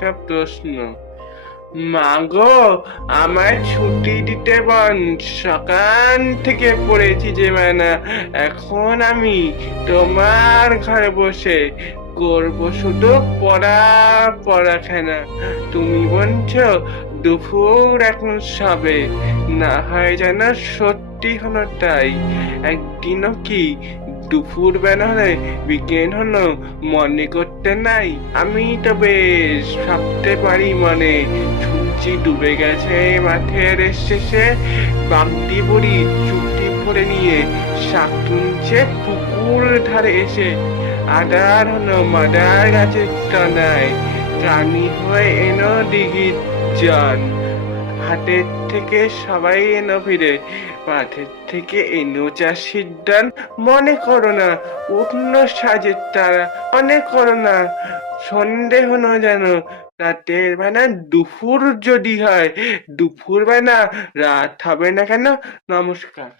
একটা প্রশ্ন। মা গো, আমার ছুটি দিতে বল। সকাল থেকে পড়েছি যে মানা, এখন আমি তোমার ঘরে বসে করবো শুধু পড়াখানা। তুমি বলছো দুপুর এখন সবে, না হয় যেন সত্যি হলো তাই। একদিনও কি দুপুর বেলা হলে বিকেল হলো মনে করতে নাই? আমি তো বেশ ভাবতে পারি মনে। সূর্যি ডুবে গেছে মাঠের শেষে, বাগদি বুড়ি চুটি পরে নিয়ে শাক তুলছে পুকুর ধারে এসে। আদার হলো মাদার গাছের তলায়, রানী হয়ে এনো দিঘির জল। হাটের থেকে সবাই এনো ফিরে, মাঠের থেকে এনো চাষির ডাল। মনে করো না উঠল সাজের তারা, মনে করো না সন্ধে হলো যেন। রাতের বেলা দুপুর যদি হয়, দুপুর বেলা রাত হবে না কেন? নমস্কার।